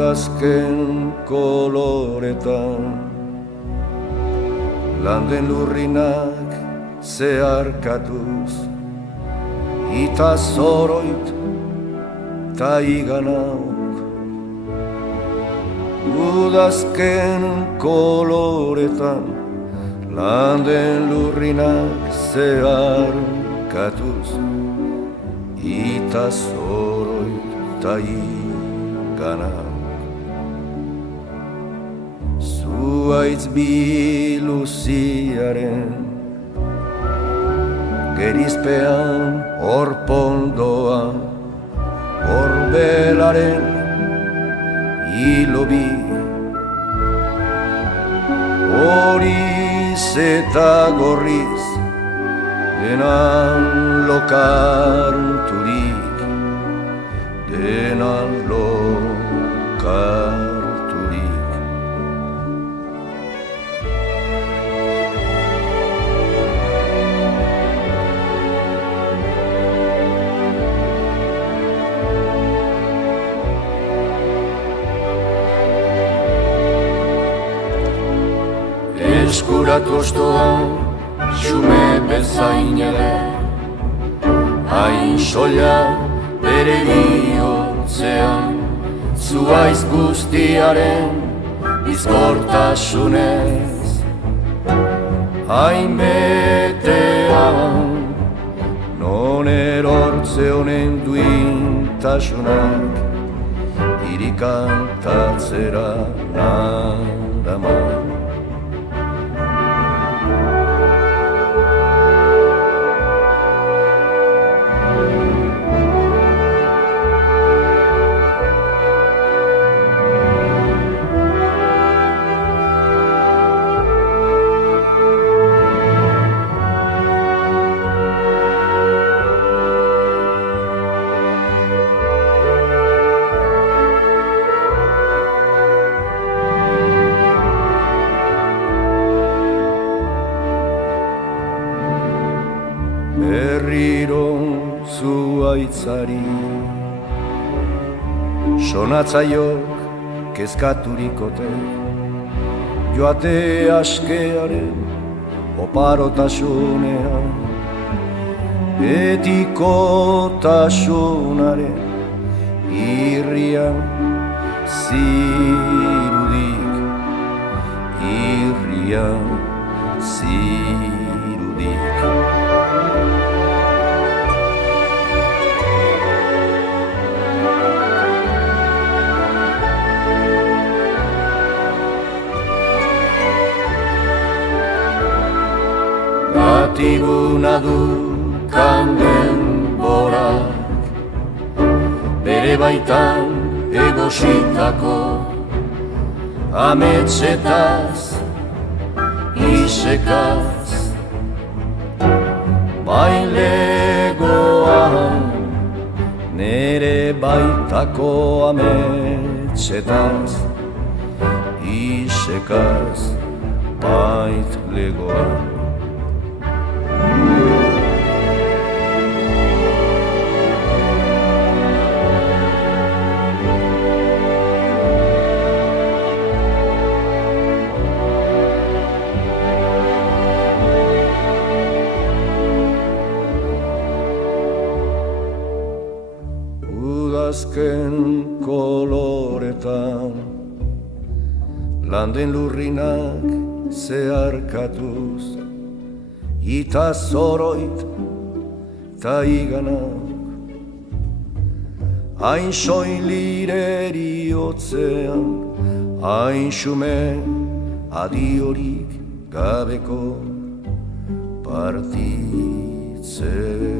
udazken koloretan, landen lurrinak zeharkatuz, ita zoroit ta iganauk. Udazken koloretan, landen lurrinak zeharkatuz, ita zoroit ta iganauk. Zuaitz biluziaren gerizpean orpondoa, orbelaren hilobi, horiz eta gorriz denan lokarturik, denan lokarturik. Eskuratu ostoan, xume bezain ere, hain soila bere bihotzean, zuaiz guztiaren bizkortasunez. Hain betean, non erortze honen duintasunak, irikantatzera naraman. Berriro zuaitzari sonatzaiok kezkaturikote, joate askearen oparotasunean, betikotasunaren irrian zirudik, irrian zirudik. Batiguna du kanden borak, bere baitan egositako ametsetaz, isekaz, bailegoan, nere baitako ametsetaz, isekaz, baitlegoan. Udazken koloretan, landen lurrinak zeharkatuz, ita zoroit ta iganak, hain soilireri hotzean, hain xume adiorik gabeko partitzen.